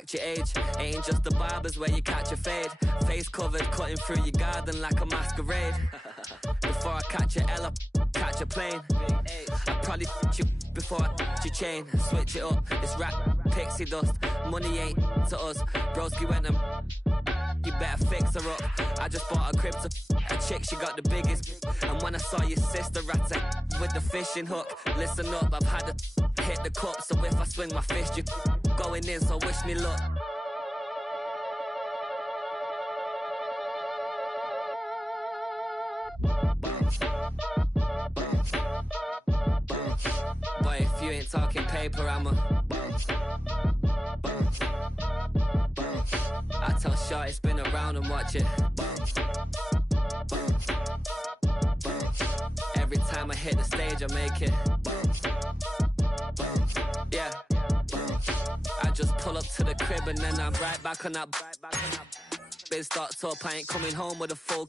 act your age. Ain't just the barbers where you catch a fade. Face covered, cutting through your garden like a masquerade. Before I catch a L up, catch a plane. I probably you before I your chain. Switch it up, it's rap, pixie dust. Money ain't to us. Broski went and you better fix her up. I just bought a crib to a chick, she got the biggest. And when I saw your sister rat with the fishing hook, listen up, I've had to hit the cup. So if I swing my fist, you going in, so wish me luck. Boy, if you ain't talking paper, I'm a I tell Shorty spin around and watch it. Every time I hit the stage, I make it. Yeah. I just pull up to the crib and then I'm right back on that. Biz starts up, I ain't coming home with a full.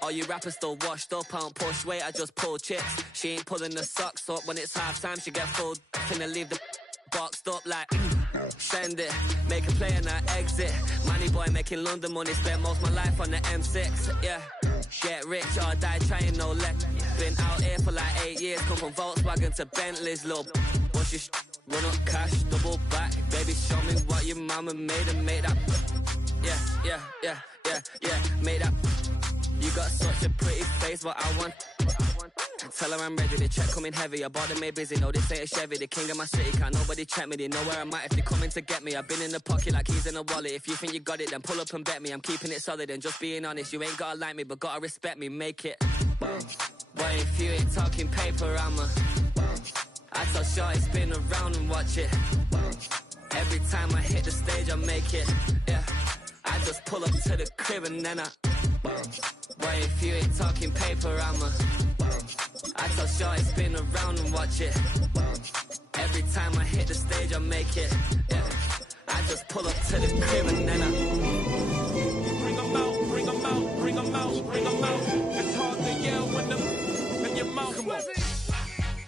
All you rappers still washed up, I don't push weight, I just pull chips. She ain't pulling the socks up when it's half time, she get full. Finna leave the boxed up like send it, make a play and I exit. Money boy making London money, spent most of my life on the M6. Yeah, get rich or die trying, no let. Been out here for like 8 years, come from Volkswagen to Bentley's, little. What's your run up cash, double back. Baby, show me what your mama made and make that. Yeah, make that. You got such a pretty face, but I want. Tell her I'm ready, the check coming heavy. I bought them made busy, no this ain't a Chevy. The king of my city, can't nobody check me. They know where I'm at if they coming to get me. I've been in the pocket like keys in a wallet. If you think you got it, then pull up and bet me. I'm keeping it solid and just being honest. You ain't gotta like me, but gotta respect me, make it. Boy, if you ain't talking paper, I'm a I tell Shorty spin around and watch it. Every time I hit the stage, I make it. Yeah, I just pull up to the crib and then I boy, if you ain't talking paper, I'm a I tell Shorty spin around and watch it. Every time I hit the stage, I make it. Yeah, I just pull up to the crib and then I bring 'em out, bring 'em out, bring 'em out, bring 'em out. It's hard to yell when them in your mouth. Come on.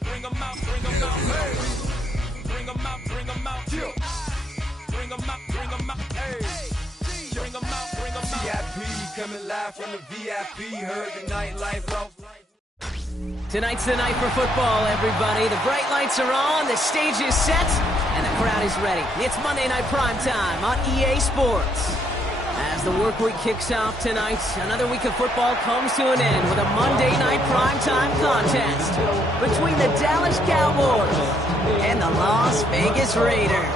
Bring 'em out, bring 'em out. Bring 'em out, bring 'em out. Bring 'em out, bring 'em out. Hey. Bring 'em out, bring 'em out. VIP coming live from the VIP. Heard the nightlife off. Tonight's the night for football, everybody. The bright lights are on, the stage is set, and the crowd is ready. It's Monday Night Primetime on EA Sports. As the work week kicks off tonight, another week of football comes to an end with a Monday Night Primetime contest between the Dallas Cowboys and the Las Vegas Raiders.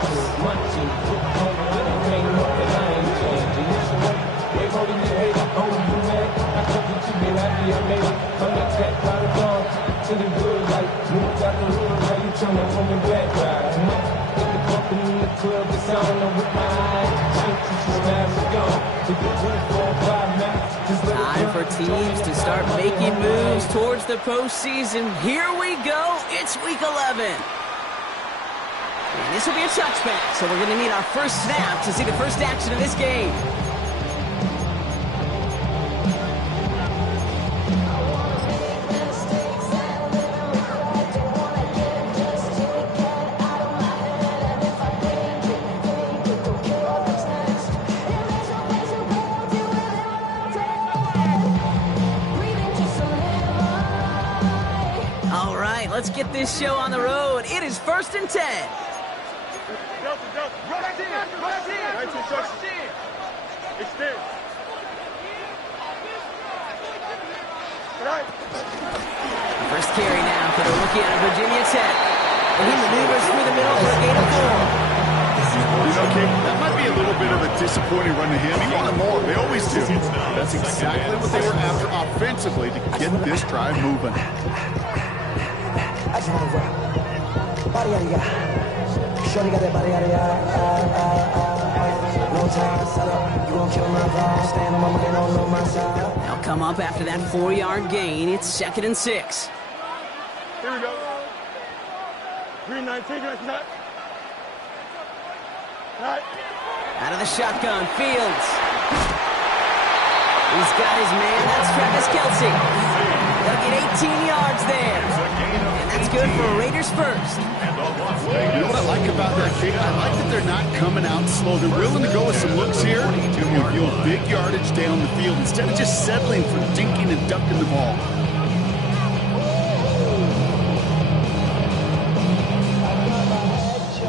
Time for teams to start making moves towards the postseason. Here we go. It's week 11. And this will be a touchback, so we're going to need our first snap to see the first action of this game. Let's get this show on the road. It is 1st and 10. First carry now for the rookie out of Virginia Tech. And he maneuvers through the middle for a gain of 4. You know, King, that might be a little bit of a disappointing run to him. He wanted more. They always do. That's exactly what they were after offensively to get this drive moving. I just want to work. Body out of ya. Shorty got that body out of ya. No time, set up. You gon' kill my vibe. Stand on my money, don't know my side. They'll come up after that 4-yard gain. It's 2nd and 6. Here we go. 3-19, right? Out of the shotgun, Fields. He's got his man. That's Travis Kelce. They'll get 18 yards there. And that's good for a Raiders first. You know what I like about that kick? I like that they're not coming out slow. They're willing to go with some looks here and will yield big yardage down the field instead of just settling for dinking and ducking the ball.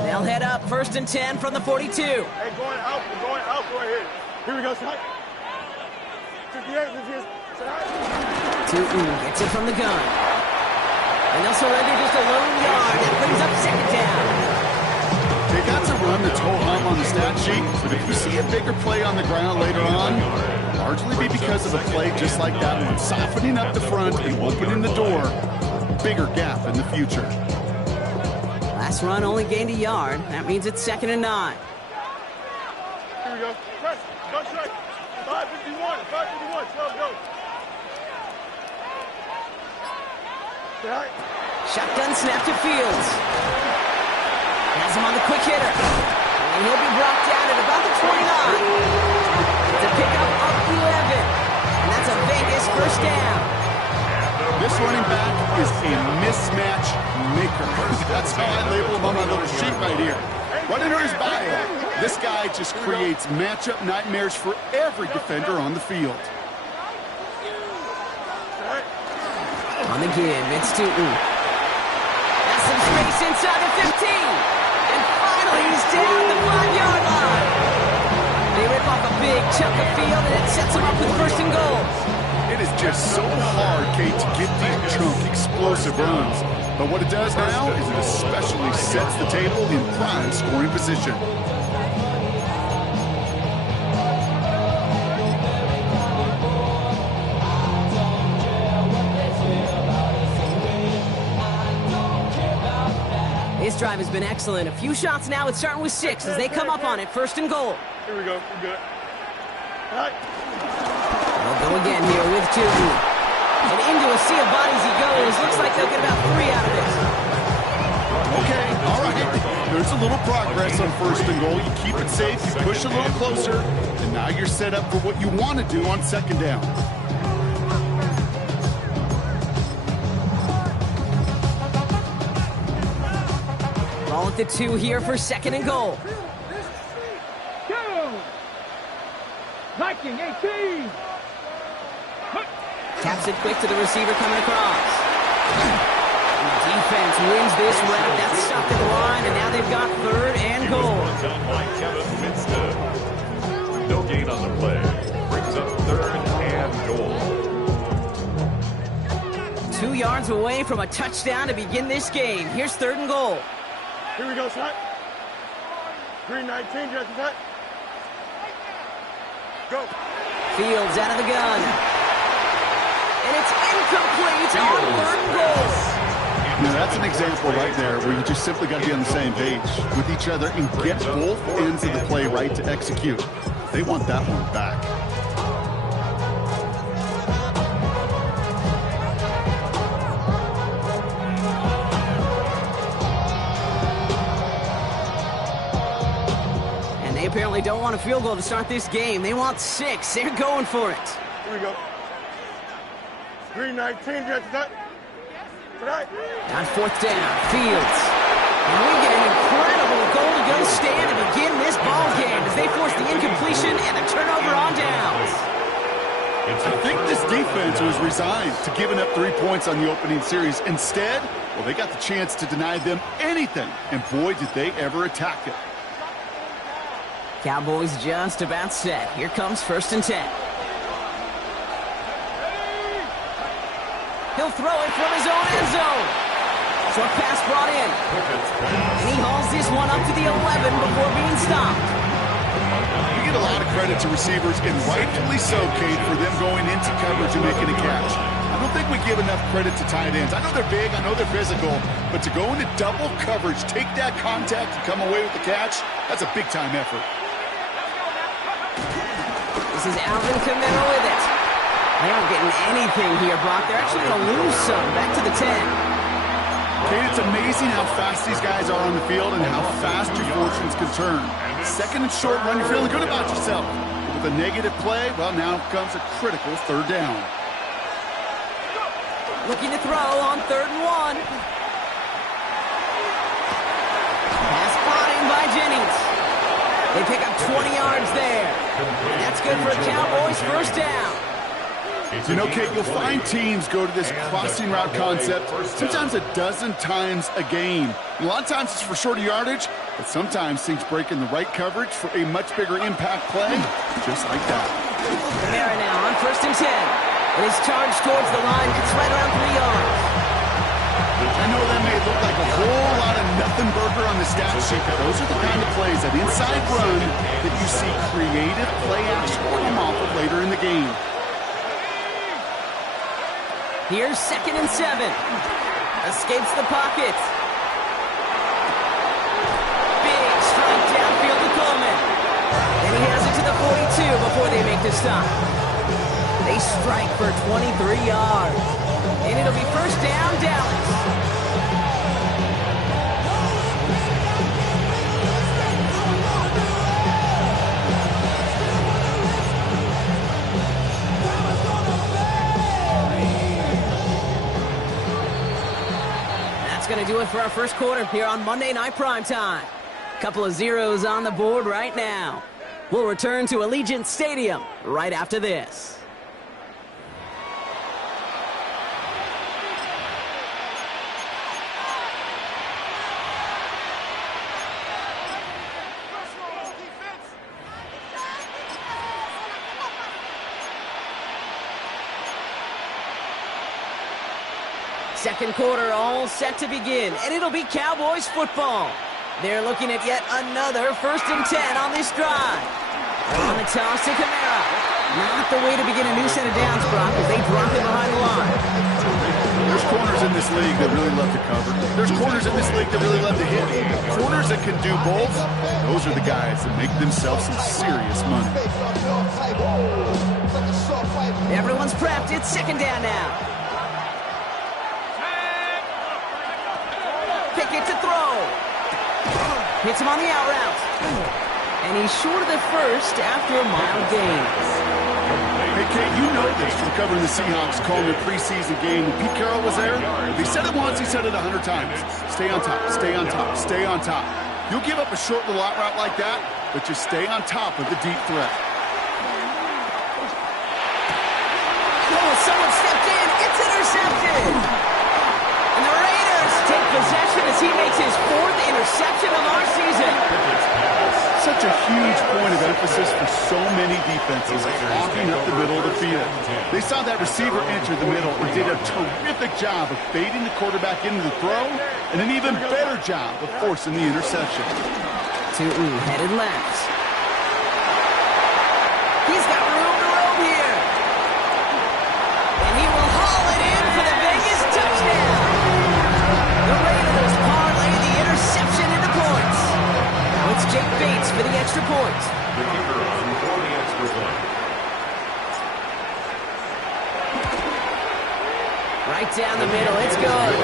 They'll head up 1st and 10 from the 42. Hey, going out. We're going out. Go ahead. Here we go, son. 58, Tootin gets it from the gun. And they'll surrender just a lone yard. That brings up 2nd down. They got to run the ho-hum on the stat sheet, but if you see a bigger play on the ground later on, largely be because of a play just like that one, softening up the front and opening the door, bigger gap in the future. Last run only gained a yard. That means it's 2nd and 9. Here we go. Press. Go straight. 551. 551. 12 go. Shotgun snap to Fields. Has him on the quick hitter. And he'll be brought down at about the 29. It's a pickup of 11. And that's a Vegas 1st down. This running back is a mismatch maker. That's how I label him on my little sheet right here. Right under his bio, this guy just creates matchup nightmares for every defender on the field. On the give, it's Tootin. That's some space inside the 15. And finally, he's down the 5-yard line. They rip off a big chunk of field, and it sets him up with 1st and goal. It is just so hard, Kate, to get these chunk, explosive runs. But what it does now is it especially sets the table in prime scoring position. This drive has been excellent. A few shots now. It's starting with 6 as they come up on it. 1st and goal. Here we go. We're good. All right. They'll go again here with Tootin. And into a sea of bodies he goes. Looks like they'll get about 3 out of it. Okay, all right. There's a little progress on 1st and goal. You keep it safe, you push a little closer, and now you're set up for what you want to do on 2nd down. Ball at the 2 here for 2nd and goal. Viking 18. Taps it quick to the receiver coming across. And the defense wins this round. That's stopped at the line, and now they've got 3rd and goal. Done by Kevin Winstead. No gain on the play. Brings up 3rd and goal. 2 yards away from a touchdown to begin this game. Here's 3rd and goal. Here we go, son. 319, Justin, son. Go. Fields out of the gun. And it's incomplete on 3rd and goal. Now that's an example right there where you just simply got to be on the same page with each other and get both ends of the play right to execute. They want that one back. And they apparently don't want a field goal to start this game. They want 6. They're going for it. Here we go. 319, Justin. Tonight. On 4th down, Fields. And we get an incredible goal-to-go stand to begin this ball game as they force the incompletion and the turnover on downs. I think this defense was resigned to giving up 3 points on the opening series. Instead, well, they got the chance to deny them anything, and boy, did they ever attack it. Cowboys just about set. Here comes 1st and 10. He'll throw it from his own end zone. Short pass brought in. And he hauls this one up to the 11 before being stopped. You get a lot of credit to receivers, and rightfully so, Kate, for them going into coverage and making a catch. I don't think we give enough credit to tight ends. I know they're big, I know they're physical, but to go into double coverage, take that contact, and come away with the catch, that's a big-time effort. This is Alvin Kamara with it. They aren't getting anything here, Brock. They're actually going to lose some. Back to the 10. Kate, it's amazing how fast these guys are on the field and how fast your fortunes can turn. 2nd and short run, you're feeling good about yourself. But with a negative play, well, now comes a critical 3rd down. Looking to throw on 3rd and 1. by Jennings. They pick up 20 yards there. That's good for a Cowboys first down. You know, Kate, you'll find teams go to this crossing route concept sometimes a dozen times a game. And a lot of times it's for shorter yardage, but sometimes things break in the right coverage for a much bigger impact play, just like that. Kamara now on 1st and 10. It is charged towards the line. It's right around 3 yards. I know that may look like a whole lot of nothing burger on the stat sheet, but those are the kind of plays, that inside run, that you see creative play action come off of later in the game. Here's 2nd and 7. Escapes the pocket. Big strike downfield to Coleman. And he has it to the 42 before they make the stop. They strike for 23 yards. And it'll be first down, Dallas. Going to do it for our first quarter here on Monday Night Primetime. Couple of zeros on the board right now. We'll return to Allegiant Stadium right after this. Second quarter all set to begin, and it'll be Cowboys football. They're looking at yet another 1st and 10 on this drive. On the toss to Kamara. Not the way to begin a new set of downs, Brock, as they drop it behind the line. There's corners in this league that really love to cover. There's corners in this league that really love to hit. Corners that can do both, those are the guys that make themselves some serious money. Everyone's prepped. It's 2nd down now. Pickett to throw. Hits him on the out route. And he's short of the first after a mild gain. Hey, Kate, you know this from covering the Seahawks, calling their preseason game. When Pete Carroll was there, if he said it once, he said it 100 times. Stay on top, stay on top, stay on top. You'll give up a short little out route like that, but just stay on top of the deep threat. Oh, someone stepped in. It's intercepted. And the Raiders take possession as he makes his 4th interception of our season. Such a huge point of emphasis for so many defenses, walking up the middle of the field. They saw that receiver enter the middle and did a terrific job of baiting the quarterback into the throw, and an even better job of forcing the interception. Tootin headed left. He's got room to roam here. And he will haul it in for the Vegas touchdown. The Raiders parlay the interception into points. Now it's Jake Bates for the extra point. The kicker on for the extra point. Right down the middle, it's good.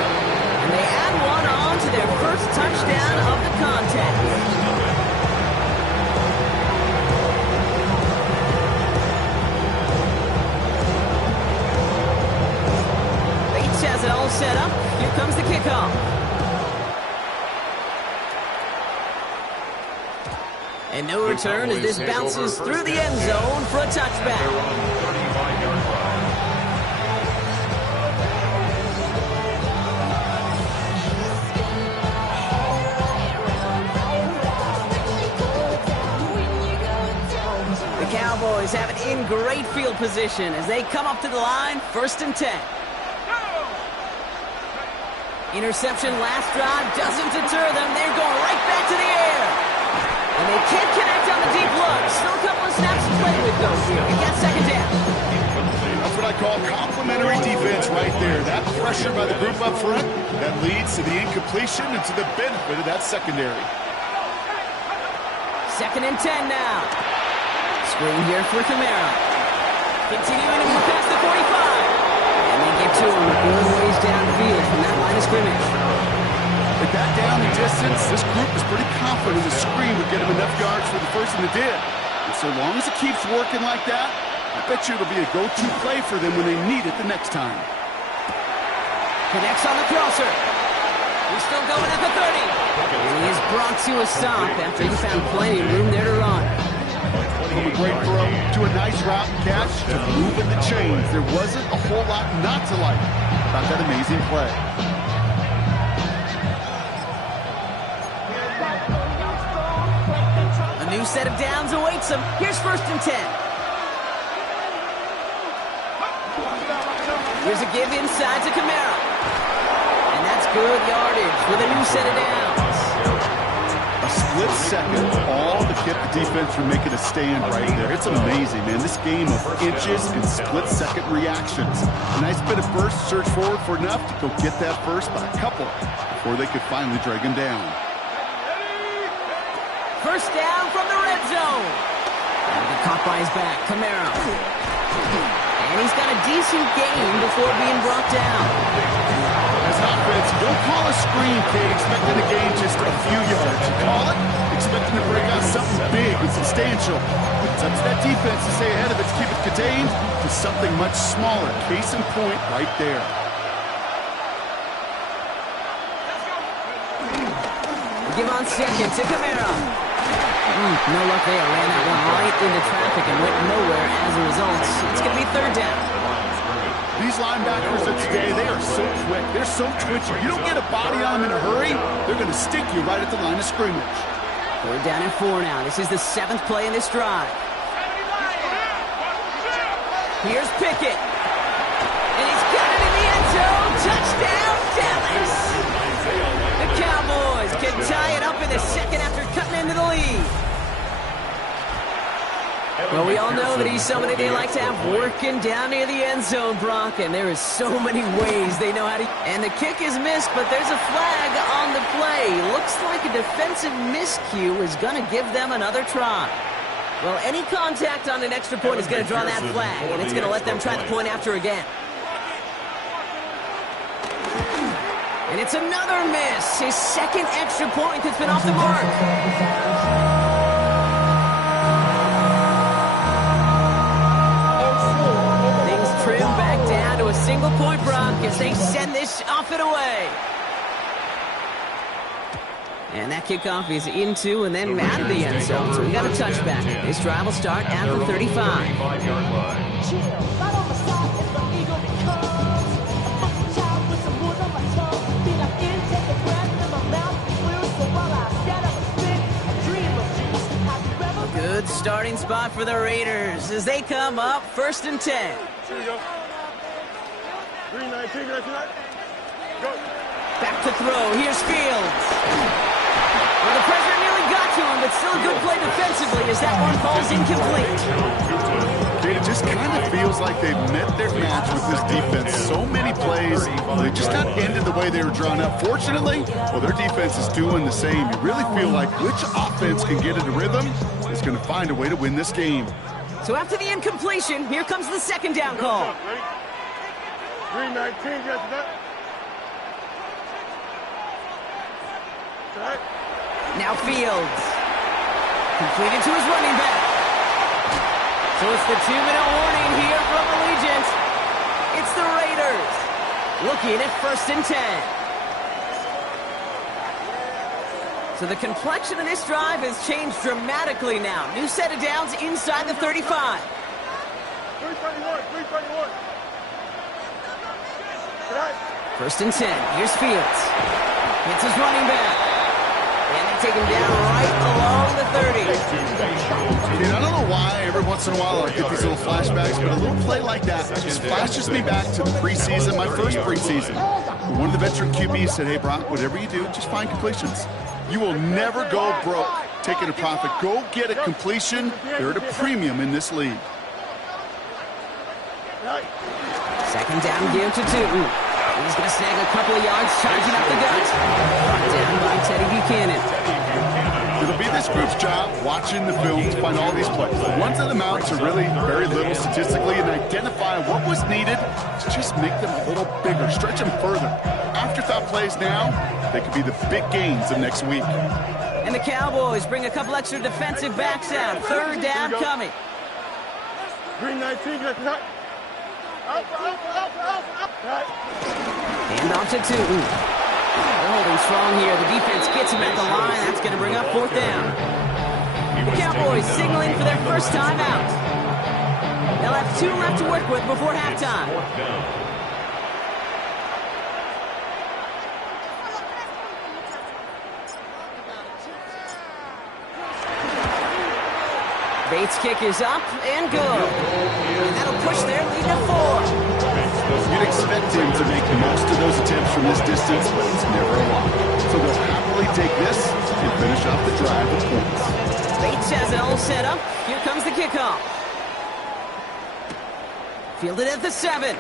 And they add one on to their first touchdown of the contest. Bates has it all set up. Here comes the kickoff. And no return as this bounces through the end zone for a touchback. The Cowboys have it in great field position as they come up to the line, 1st and 10. Interception last drive doesn't deter them. They're going right back to the air. And they can't connect on the deep look. Still a couple of snaps to play with, though, here. It gets 2nd down. That's what I call complimentary defense right there. That pressure by the group up front, that leads to the incompletion and to the benefit of that secondary. 2nd and 10 now. Screen here for Kamara. Continuing to move past the 45. And they get to him a good ways downfield from that line of scrimmage. With that down the distance, this group is pretty confident the screen would get him enough yards for the first, and it did. And so long as it keeps working like that, I bet you it'll be a go-to play for them when they need it the next time. Connects on the crosser. He's still going at the 30. And he is brought to a stop after he found plenty of room there to run. From a great throw to a nice route and catch to moving the chains. There wasn't a whole lot not to like about that amazing play. A new set of downs awaits him. Here's 1st and 10. Here's a give inside to Camara. And that's good yardage with a new set of downs. A split second, all to keep the defense from making a stand right there. It's amazing, man. This game of inches and split-second reactions. A nice bit of burst, search forward for enough to go get that first by a couple before they could finally drag him down. 1st down from the red zone. And he caught by his back, Camara. And he's got a decent gain before being brought down. As offense, don't call a screen, Kate, expecting to gain just a few yards. You call it, expecting to break out something big and substantial. It's up to that defense to stay ahead of it, to keep it contained to something much smaller. Case in point right there. Give on 2nd to Camara. No luck there. Ran that one right into traffic and went nowhere as a result. It's going to be 3rd down. These linebackers of today, they are so quick. They're so twitchy. You don't get a body on them in a hurry, they're going to stick you right at the line of scrimmage. 3rd down and 4 now. This is the 7th play in this drive. Here's Pickett. And he's got it in the end zone. Touchdown, Dallas. The Cowboys can tie it up in the 2nd after cutting into the lead. Well, we all know that he's somebody they like to have working down near the end zone, Brock, and there is so many ways they know how to... And the kick is missed, but there's a flag on the play. Looks like a defensive miscue is going to give them another try. Well, any contact on an extra point is going to draw that flag, and it's going to let them try the point after again. And it's another miss. His 2nd extra point that's been off the mark. A single point, Brock, as they send this off and away. And that kickoff is into and then out of the end zone, so we got a touchback. This drive will start at the 35. Good starting spot for the Raiders as they come up 1st and 10. 319, go. Back to throw. Here's Fields. Well, the pressure nearly got to him, but still a good play defensively as that one falls incomplete. It just kind of feels like they've met their match with this defense. So many plays, they just not ended the way they were drawn up. Fortunately, well, their defense is doing the same. You really feel like which offense can get into rhythm is going to find a way to win this game. So after the incompletion, here comes the 2nd down call. 319, yes, that. Now Fields. Completed to his running back. So it's the 2-minute warning here from Allegiant. It's the Raiders looking at 1st and 10. So the complexion of this drive has changed dramatically now. New set of downs inside the 35. 321. 1st and 10. Here's Fields. Hits his running back. And they take him down right along the 30. And I don't know why every once in a while I get these little flashbacks, but a little play like that just flashes me back to the preseason, my first preseason. One of the veteran QBs said, hey, Brock, whatever you do, just find completions. You will never go broke taking a profit. Go get a completion. They're at a premium in this league. 2nd down, give to Tootin. He's going to snag a couple of yards, charging up the gut. Brought down by Teddy Buchanan. It'll be this group's job watching the film to find all these plays. The ones that amount to really very little statistically and identify what was needed to just make them a little bigger, stretch them further. Afterthought plays now, they could be the big gains of next week. And the Cowboys bring a couple extra defensive backs out. 3rd down coming. 319, that's not. Hand off to Tootin. They're holding strong here. The defense gets him at the line. That's going to bring up fourth down. The Cowboys signaling for their first time out. They'll have 2 left to work with before halftime. Bates' kick is up and good. And that'll push their lead to 4. You'd expect him to make most of those attempts from this distance, but it's never a lot. So they'll happily take this and finish off the drive with points. Bates has it all set up. Here comes the kickoff. Fielded at the 7.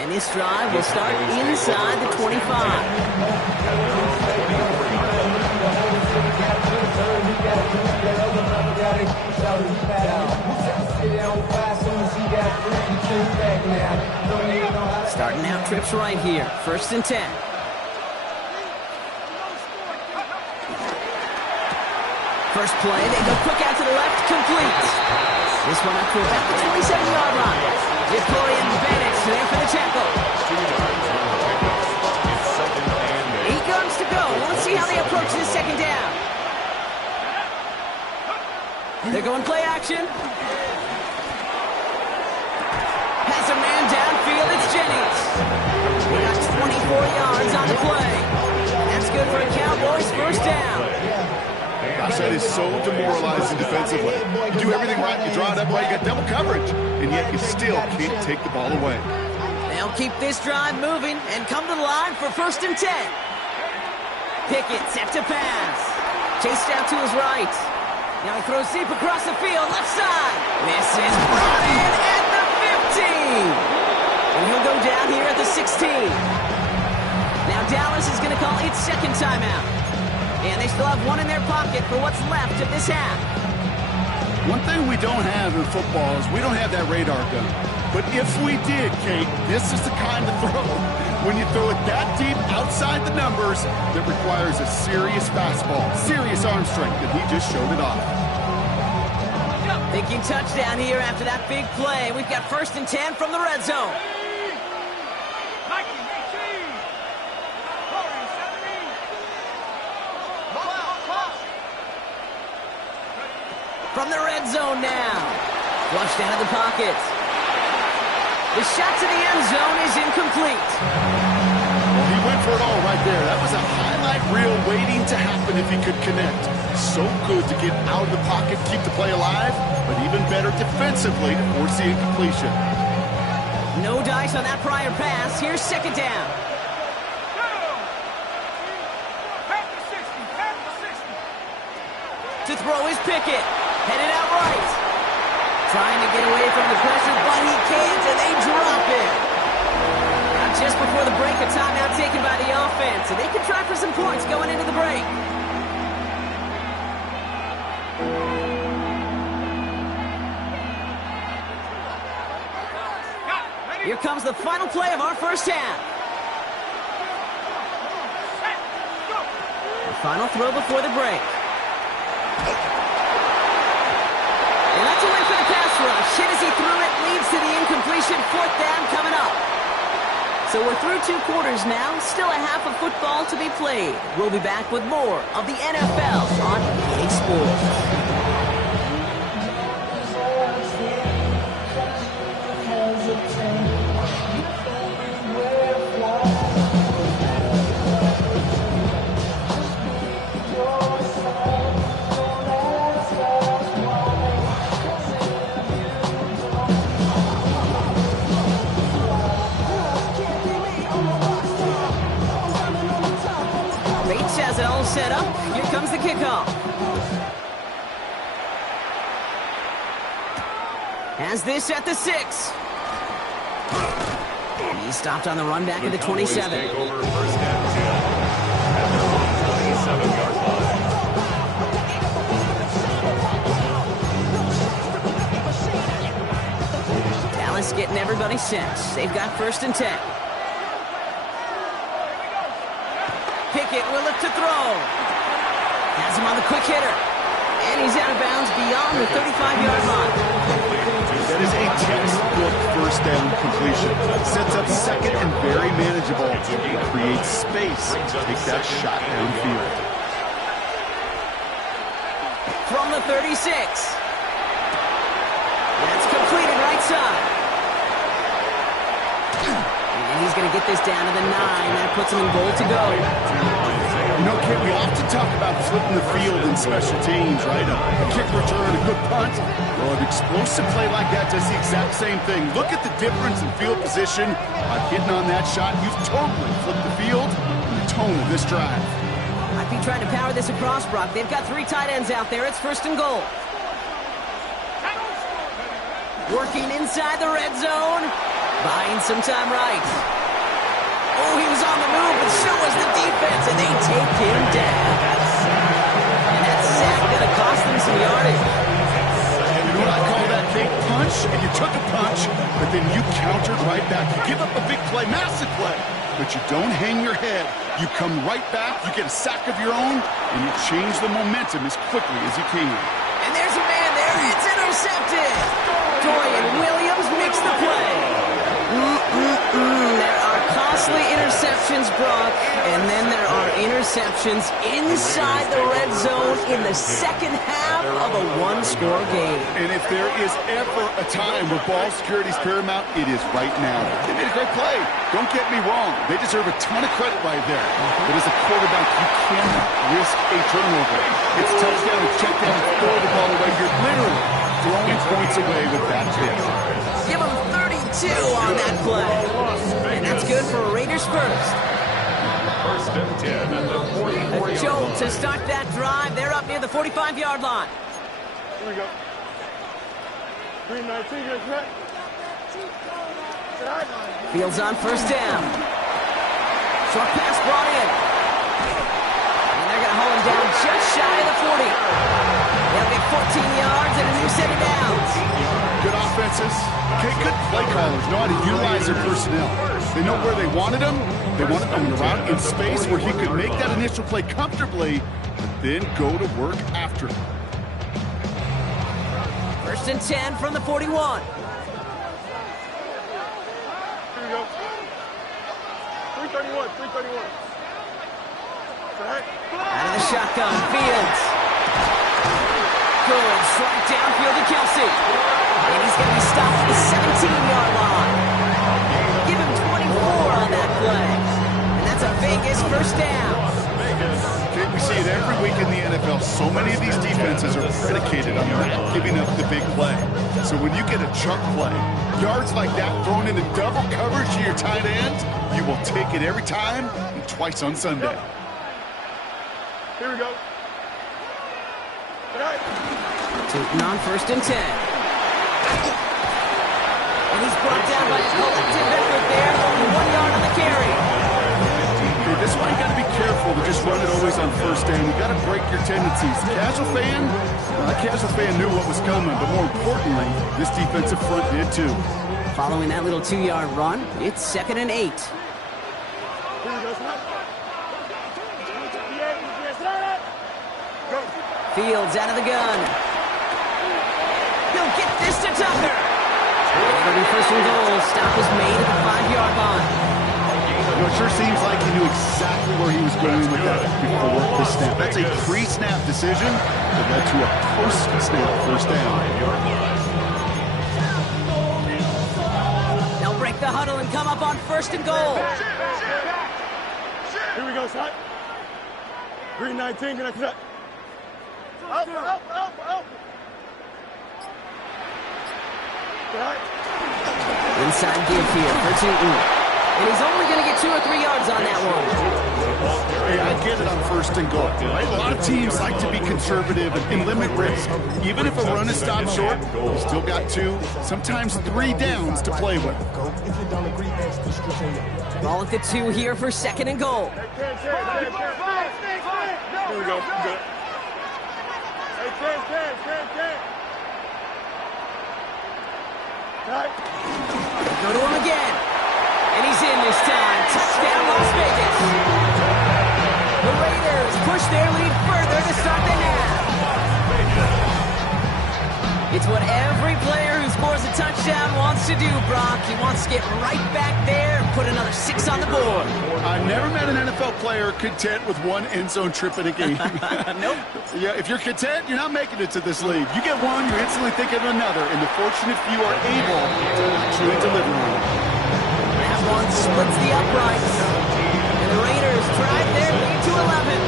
And this drive will start inside the 25. Starting out trips right here. 1st and 10. First play, they go quick out to the left, complete. This one up to about the 27-yard line. Victorian Bennett there for the tackle. 8 yards to go. Let's see how they approach this 2nd down. They're going play action. Has a man downfield. It's Jennings. We got 24 yards on the play. That's good for a Cowboys 1st down. Gosh, that is so demoralizing defensively. You do everything right, you draw it up right, you got double coverage, and yet you still can't take the ball away. They'll keep this drive moving and come to the line for 1st and 10. Pickett set to pass. Chased out to his right. Now he throws deep across the field, left side. Misses, brought in at the 15. And he'll go down here at the 16. Now Dallas is going to call its 2nd timeout. And they still have 1 in their pocket for what's left of this half. One thing we don't have in football is we don't have that radar gun. But if we did, Kate, this is the kind of throw. When you throw it that deep outside the numbers, that requires a serious fastball, serious arm strength, and he just showed it off. Thinking touchdown here after that big play. We've got 1st and 10 from the red zone. From the red zone now. Flushed out of the pocket. The shot to the end zone is incomplete. Well, he went for it all right there. That was a highlight reel waiting to happen if he could connect. So good to get out of the pocket, keep the play alive, but even better defensively to force the incompletion. No dice on that prior pass. Here's 2nd down. To throw is Pickett. Headed out right. Trying to get away from the pressure, but he can't, and they drop it. Now just before the break, a timeout taken by the offense, and they can try for some points going into the break. Here comes the final play of our 1st half. The final throw before the break. And that's away for the pass rush. Hit as he threw it, leads to the incompletion. 4th down coming up. So we're through 2 quarters now. Still a half of football to be played. We'll be back with more of the NFL on EA Sports. Has it all set up. Here comes the kickoff. Has this at the 6. He stopped on the run back at the 27. Take over 1st and 10 at their own 27-yard line. Dallas getting everybody set. They've got 1st and 10. Pickett will look to throw. Has him on the quick hitter. And he's out of bounds beyond the 35-yard line. That is a textbook first down completion. Sets up second and very manageable. Creates space. Take that shot downfield. From the 36. That's completed right side. And he's going to get this down to the 9. That puts him in goal to go. You know, Kit, we often talk about flipping the field in special teams, right? A kick return, a good punt. Well, an explosive play like that does the exact same thing. Look at the difference in field position by hitting on that shot. You've totally flipped the field and the tone of this drive. Might be trying to power this across, Brock. They've got 3 tight ends out there. It's first and goal. Working inside the red zone. Buying some time right. Oh, he was on the move, but so was the defense, and they take him down. And that sack going to cost them some yardage. You know what I call that, Kate? Punch, and you took a punch, but then you countered right back. You give up a big play, massive play, but you don't hang your head. You come right back, you get a sack of your own, and you change the momentum as quickly as you can. And there's a man there. It's intercepted. Dorian Williams makes the play. There are costly interceptions, Brock, and then there are interceptions inside the red zone in the second half of a one-score game. And if there is ever a time where ball security is paramount, it is right now. They made a great play. Don't get me wrong. They deserve a ton of credit right there. But as a quarterback, you cannot risk a turnover. It's touchdown, it's check down, throw the ball away. You're literally throwing points away with that pick. Give them 32 on that play. And that's good for Raiders first. First and 10 at the 44. A jolt to start that drive. They're up near the 45-yard line. Here we go. 319, you're correct. Fields on first down. Short pass brought in. And they're going to hold him down just shy of the 40. They'll get 14 yards and a new set of downs. Good offenses. Okay, good play callers know how to utilize their personnel. They know where they wanted them. They wanted them around in space where he could make that initial play comfortably, but then go to work after. First and 10 from the 41. Here we go. 331, 331. Out of the shotgun, Fields. Good, strike downfield to Kelsey. And he's going to be stopped at the 17-yard line. Give him 24 on that play. And that's a Vegas first down. Okay, we see it every week in the NFL. So many of these defenses are predicated on not giving up the big play. So when you get a chunk play, yards like that thrown into double coverage to your tight end, you will take it every time and twice on Sunday. Here we go. Tootin on first and 10. And he's brought down by a collective effort there. Only 1 yard on the carry. Okay, this one you got to be careful to just run it always on first down. You got to break your tendencies. Casual fan, a casual fan knew what was coming, but more importantly, this defensive front did too. Following that little 2-yard run, it's 2nd and 8. Here we go, Go. Fields out of the gun. He'll get this to Tucker. It'll be first and goal. Stop was made at the 5-yard line. You know, it sure seems like he knew exactly where he was going with that before the snap. That's a pre-snap decision that led to a post-snap first down. They'll break the huddle and come up on first and goal. Here we go, Scott. 319, gonna cut. Up. Inside give here for Tootin. And he's only going to get 2 or 3 yards on that one. Hey, I get it on first and goal, right? A lot of teams like to be conservative and limit risk. Even if a run is stopped short, you still got 2, sometimes 3 downs to play with. Ball at the 2 here for 2nd and goal. Here we go. Good. Hey, 10. Go to him again. And he's in this time. Touchdown, Las Vegas. The Raiders push their lead further to start the half. It's what every player who scores a touchdown touchdown wants to do, Brock. He wants to get right back there and put another 6 on the board. I've never met an NFL player content with one end zone trip in a game. Nope. Yeah, if you're content, you're not making it to this league. You get one, you're instantly thinking of another, and the fortunate few are able to actually deliver on it. That one splits the uprights. And the Raiders drive their lead to 11.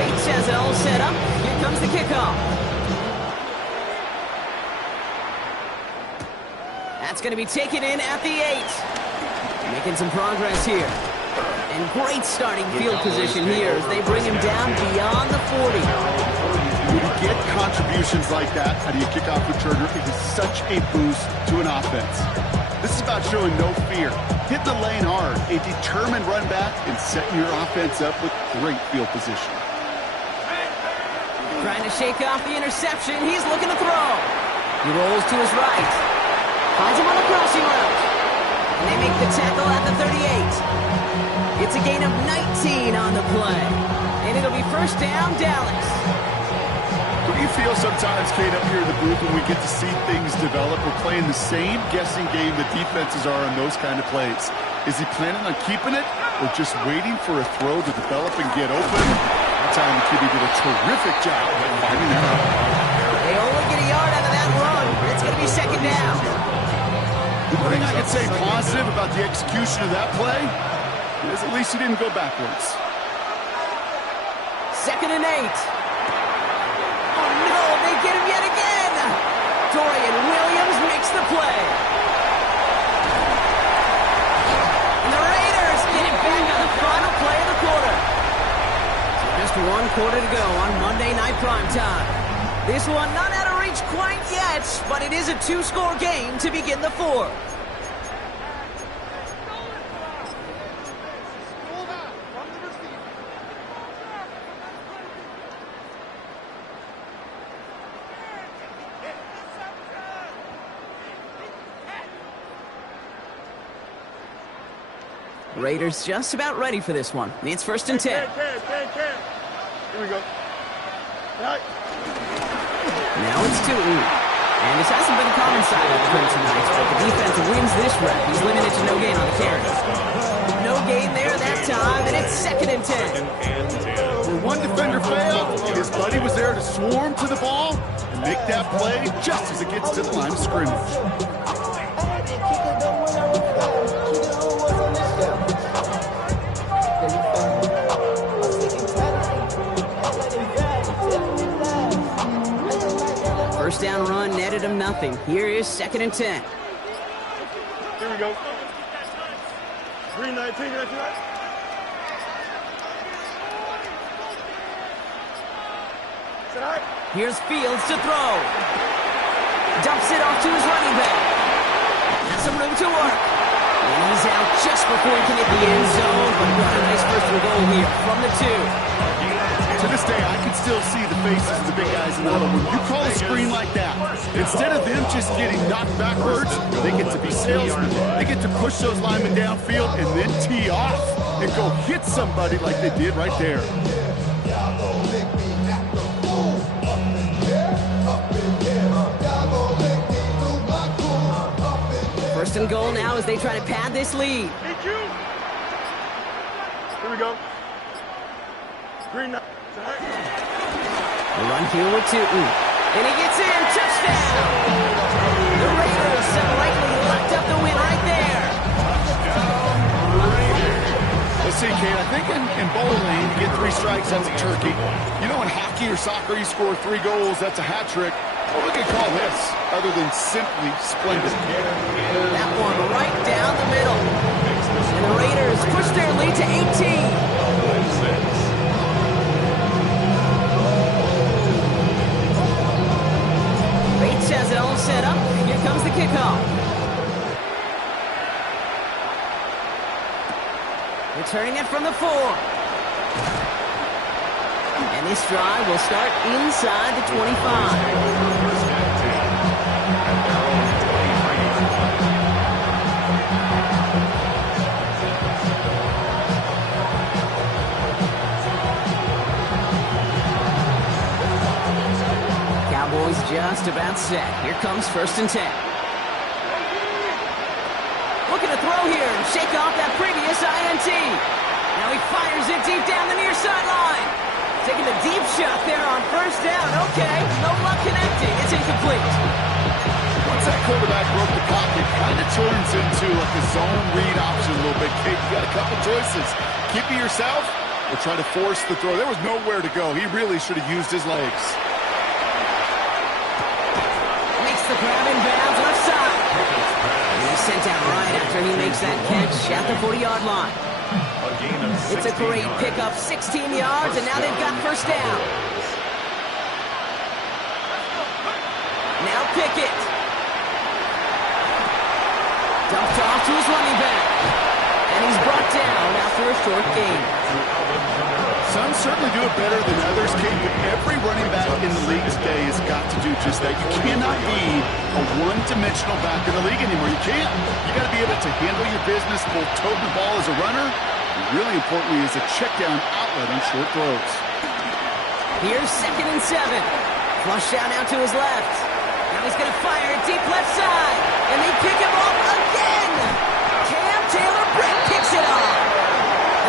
Bates has it all set up. Here comes the kickoff. That's going to be taken in at the 8. Making some progress here. And great starting field position here as they bring him down beyond the 40. When you get contributions like that out of your kickoff returner, it is such a boost to an offense. This is about showing no fear. Hit the lane hard, a determined run back, and setting your offense up with great field position. Trying to shake off the interception. He's looking to throw. He rolls to his right. Finds him on the crossing route. And they make the tackle at the 38. It's a gain of 19 on the play. And it'll be first down, Dallas. What do you feel sometimes, Kate, up here in the booth when we get to see things develop? We're playing the same guessing game the defenses are on those kind of plays. Is he planning on keeping it or just waiting for a throw to develop and get open? That time the QB did a terrific job of finding that out. They only get a yard out of that run. It's going to be second down. The one thing I can say positive about the execution of that play is at least he didn't go backwards. 2nd and 8. Oh, no, they get him yet again. Dorian Williams makes the play. And the Raiders get it back on the final play of the quarter. So just 1 quarter to go on Monday Night Primetime. This one not out of reach quite yet, but it is a 2-score game to begin the 4th. Raiders just about ready for this one. It's 1st and 10. Here we go. Right. Now it's 2. And this hasn't been a common side of the Crimson Knights, but the defense wins this rep. He's limited to no gain on the carry. No gain there that time, and it's 2nd and 10. Where one defender failed, his buddy was there to swarm to the ball and make that play just as it gets to the line of scrimmage. First down run netted him nothing. Here is 2nd and 10. Here we go. 319, that's right. Here's Fields to throw. Dumps it off to his running back. Has some room to work. And he's out just before he can hit the end zone. But what a nice first and goal here from the 2. To this day, I can still see the faces of the big guys in the huddle. When you call a screen like that, instead of them just getting knocked backwards, they get to be salesmen. They get to push those linemen downfield and then tee off and go hit somebody like they did right there. First and goal now as they try to pad this lead. Here we go. Green. The run here with Tootin. And he gets in. Touchdown! The Raiders have likely locked up the win right there. Let's see, Kate, I think in bowling, you get 3 strikes, that's a turkey. You know, in hockey or soccer, you score 3 goals, that's a hat trick. What we can call this, other than simply splendid? That one right down the middle. And the Raiders push their lead to 18. Bates has it all set up. Here comes the kickoff. Returning it from the 4. And this drive will start inside the 25. Cowboys just about set. Here comes 1st and 10. here and shake off that previous INT. Now he fires it deep down the near sideline. Taking the deep shot there on first down. Okay, no luck connecting. It's incomplete. Once that quarterback broke the pocket, kind of turns into like a zone read option a little bit. Kate, you got a couple choices. Keep it yourself or try to force the throw. There was nowhere to go. He really should have used his legs. Makes the grab in bounds left side. And he's sent out right after he makes that catch at the 40-yard line. It's a great pickup, 16 yards, and now they've got first down. Now Pickett. Dumped off to his running back. And he's brought down after a short gain. Some certainly do it better than others, Kate, but every running back in the league today has got to do just that. You cannot be a one-dimensional back in the league anymore. You can't. You got to be able to handle your business, both tote the ball as a runner, and really importantly as a check-down outlet on short throws. Here's 2nd and 7. Flush out now to his left. Now he's going to fire it deep left side. And they pick him off again. Cam Taylor-Britt picks it off.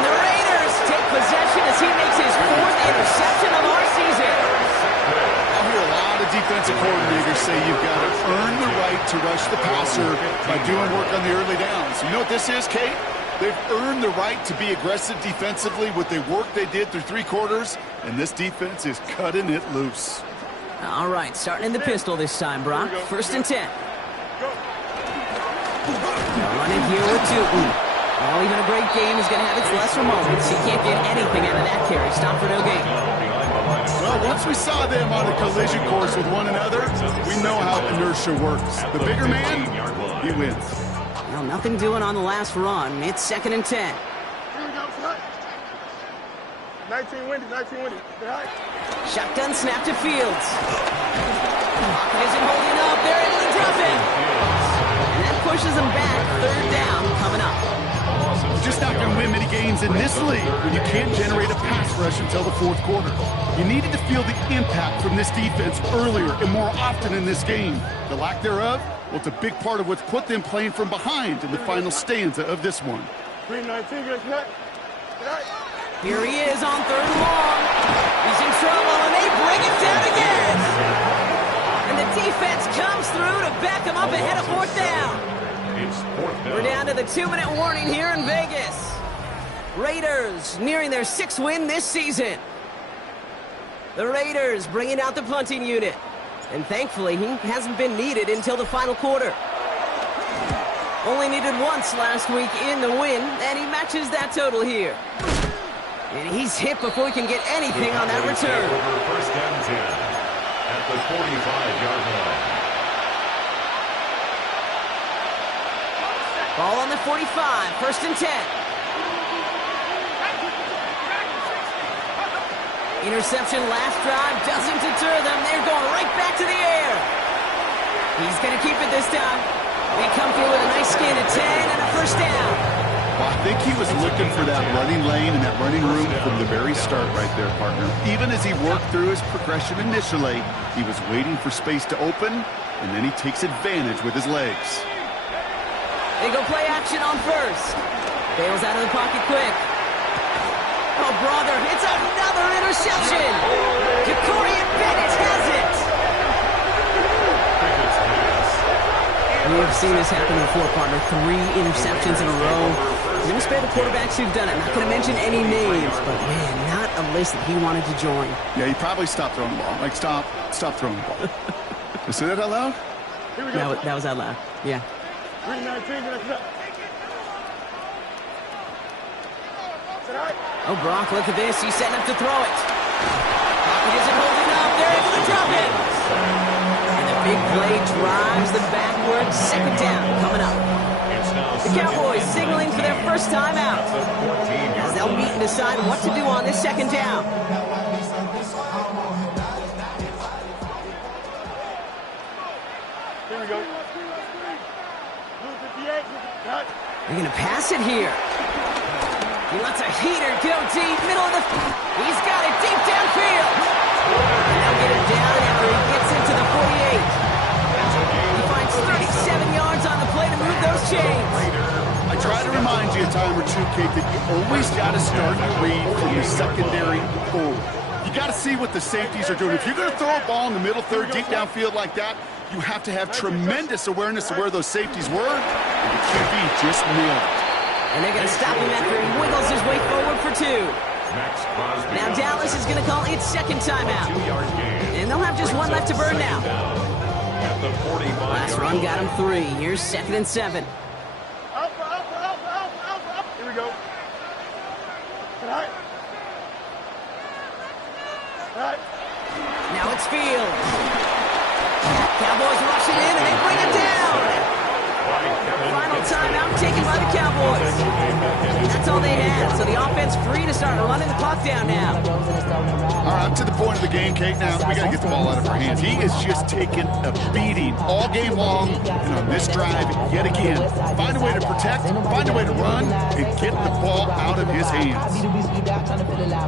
And the Raiders take possession as he makes his 4th interception of our season. I hear a lot of defensive coordinators say you've got to earn the right to rush the passer by doing work on the early downs. You know what this is, Kate? They've earned the right to be aggressive defensively with the work they did through 3 quarters, and this defense is cutting it loose. All right, starting in the pistol this time, Brock. 1st and 10. Running here with Tootin. Oh, even a great game is going to have its lesser moments. He can't get anything out of that carry. Stop for no gain. Well, once we saw them on a collision course with one another, we know how inertia works. The bigger man, he wins. Well, nothing doing on the last run. It's 2nd and 10. Here we go. 19 windy, 19 windy. Shotgun snap to Fields. Pocket isn't holding up. They're able to drop it. And that pushes them back. 3rd down coming up. You're just not going to win many games in this league when you can't generate a pass rush until the 4th quarter. You needed to feel the impact from this defense earlier and more often in this game. The lack thereof, well, it's a big part of what's put them playing from behind in the final stanza of this one. 319, get that. Here he is on 3rd and long. He's in trouble, and they bring him down again. And the defense comes through to back him up ahead of 4th down. We're down to the 2-minute warning here in Vegas. Raiders nearing their 6th win this season. The Raiders bringing out the punting unit. And thankfully, he hasn't been needed until the final quarter. Only needed once last week in the win, and he matches that total here. And he's hit before he can get anything on that return. First down 10 at the 45-yard line. Ball on the 45, 1st and 10. Interception last drive doesn't deter them. They're going right back to the air. He's going to keep it this time. They come through with a nice gain of 10 and a first down. Well, I think he was looking for that running lane and that running room from the very start right there, partner. Even as he worked through his progression initially, he was waiting for space to open, and then he takes advantage with his legs. They go play action on 1st. Bails out of the pocket quick. Oh, brother, it's another interception. Jacorian Bennett has it. We've seen this happen before, partner. 3 interceptions in a row. I'm going to spare the quarterbacks who've done it. I'm not going to mention any names, but, man, not a list that he wanted to join. Yeah, he probably stopped throwing the ball. Like, stop throwing the ball. You say that out loud? Here we go. That was out loud. Yeah. 319, get that. Oh, Brock, look at this. He's setting up to throw it. Pocket isn't holding up. They're able to drop it. And the big play drives them backwards. 2nd down coming up. The Cowboys signaling for their first time out as they'll meet and decide what to do on this 2nd down. Here we go. They're going to pass it here. He lets a heater go deep, middle of the... He's got it deep downfield. And they'll get him down after he gets into the 48. He finds 37 yards on the play to move those chains. I tried you a time or two, Kate, that you always got to start your read from your secondary forward. You got to see what the safeties are doing. If you're going to throw a ball in the middle third, deep downfield like that, you have to have tremendous awareness of where those safeties were, and the QB just nailed it. And they're going to stop him after he wiggles his way forward for 2. Now Dallas is going to call its second timeout. And they'll have just one left to burn now. Last run got him 3. Here's 2nd and 7. Here we go. All right. Now it's Fields. Cowboys rush it in and they bring it down. Final timeout taken by the Cowboys. That's all they had, so the offense free to start running the clock down now. All right, up to the point of the game, Kate, now we got to get the ball out of our hands. He is just taking a beating all game long, and on this drive, yet again, find a way to protect, find a way to run, and get the ball out of his hands.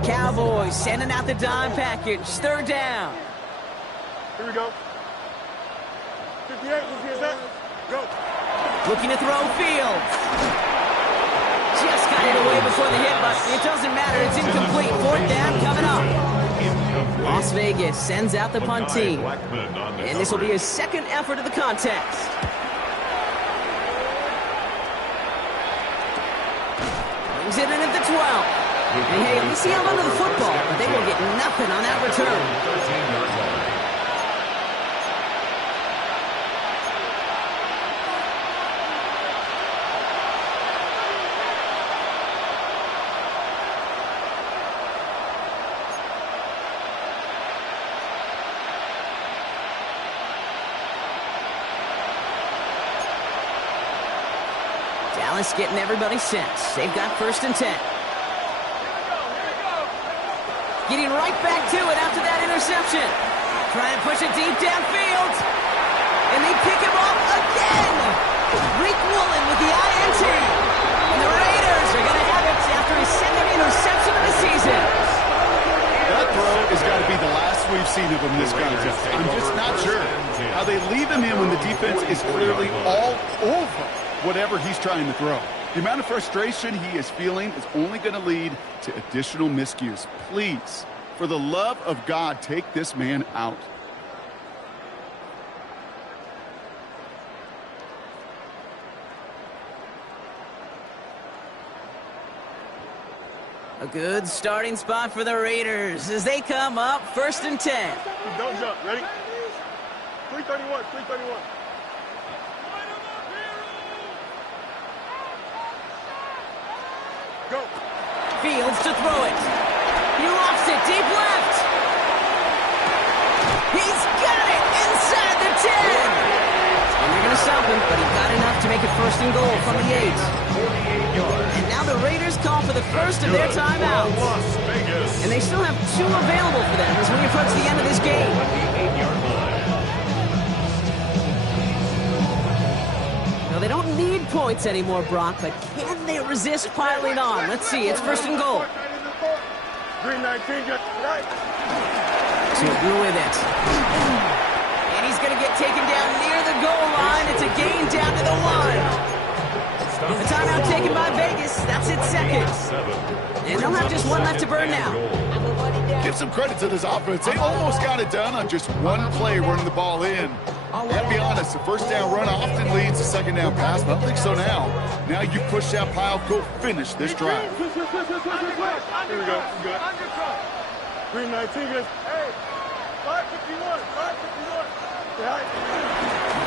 Cowboys sending out the dime package, 3rd down. Here we go. 58, let's get that. Go. Looking to throw Fields. Just got it away before the hit, but it doesn't matter. It's incomplete. 4th down coming up. Las Vegas sends out the punt team. And this will be his 2nd effort of the contest. Brings it in at the 12. And hey, at least he held onto the football, but they will get nothing on that return. Dallas getting everybody set. They've got 1st and 10. Getting right back to it after that interception. Trying to push it deep downfield. And they pick him up again. Rick Woolen with the INT. And the Raiders are going to have it after his 2nd interception of the season. That throw has got to be the last we've seen of him this contest. I'm just not sure how they leave him in when the defense is clearly all over whatever he's trying to throw. The amount of frustration he is feeling is only going to lead to additional miscues. Please, for the love of God, take this man out. A good starting spot for the Raiders as they come up 1st and 10. Don't jump. Ready? 331. 331. Go. Fields to throw it. He lofts it deep left. He's got it inside the 10. And they're going to stop him, but he got enough to make it 1st and goal from the 8. And now the Raiders call for the first of their timeouts. And they still have 2 available for them as we approach the end of this game. No, they don't need points anymore, Brock, but can they resist piling on? Let's see. It's 1st and goal. Green 19, just right. Shooting with it. And he's going to get taken down near the goal line. It's a gain down to the 1. The timeout taken by Vegas. That's its 2nd. And they'll have just 1 left to burn now. Give some credit to this offense. They almost got it done on just 1 play running the ball in. I'll be honest, the 1st down run often leads to 2nd down pass, but I don't think so now. Now you push that pile, go finish this drive. Here we go. Good. Green 19, just, hey, 551. 551. Right.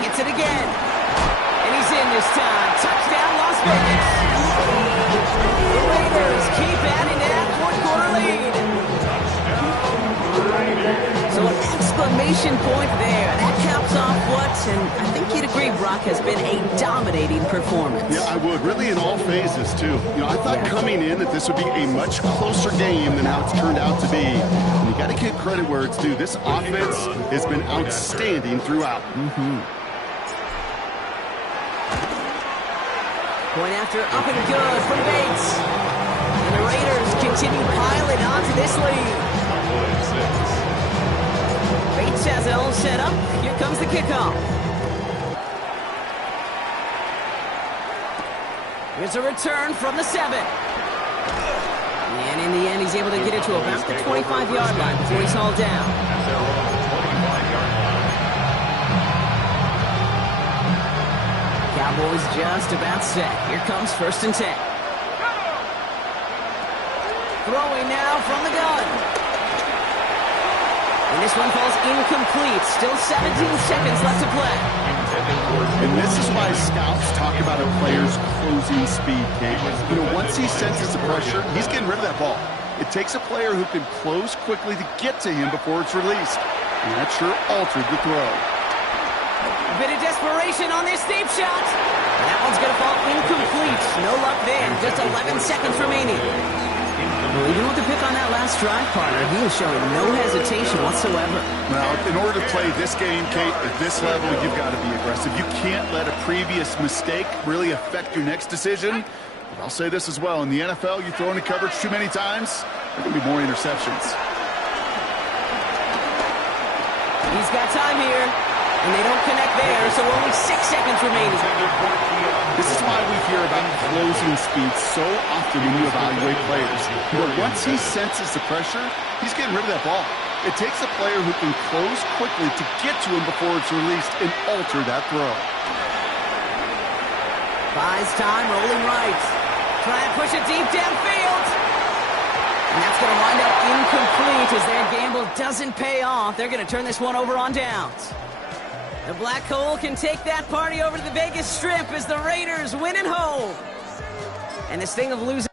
Gets it again. And he's in this time. Touchdown, Las Vegas. The Raiders keep adding to that 4th quarter lead. So an exclamation point there. That caps off what, and I think you'd agree, Brock, has been a dominating performance. Yeah, I would. Really in all phases, too. You know, I thought coming in that this would be a much closer game than how it's turned out to be. And you got to give credit where it's due. This offense has been outstanding throughout. Point after up and good from Bates. And the Raiders continue piling onto this lead. Bates has it all set up. Here comes the kickoff. Here's a return from the 7. And in the end, he's able to get it to about the 25-yard line before he's hauled down. Cowboys just about set. Here comes 1st and 10. Throwing now from the gun. And this one falls incomplete. Still 17 seconds left to play. And this is why scouts talk about a player's closing speed, Kate. You know, once he senses the pressure, he's getting rid of that ball. It takes a player who can close quickly to get to him before it's released. And that sure altered the throw. A bit of desperation on this deep shot. That one's going to fall incomplete. No luck there. Just 11 seconds remaining. Well, even with the pick on that last drive, partner, he is showing no hesitation whatsoever. Well, in order to play this game, Kate, at this level, you've got to be aggressive. You can't let a previous mistake really affect your next decision. But I'll say this as well. In the NFL, you throw into coverage too many times, there can be more interceptions. He's got time here, and they don't connect there, so only 6 seconds remaining. This is why we hear about closing speed so often when you evaluate players. But once he senses the pressure, he's getting rid of that ball. It takes a player who can close quickly to get to him before it's released and alter that throw. Buys time, rolling right. Try and push it deep downfield. And that's going to wind up incomplete as their gamble doesn't pay off. They're going to turn this one over on downs. The Black Hole can take that party over to the Vegas Strip as the Raiders win at home. And this thing of losing...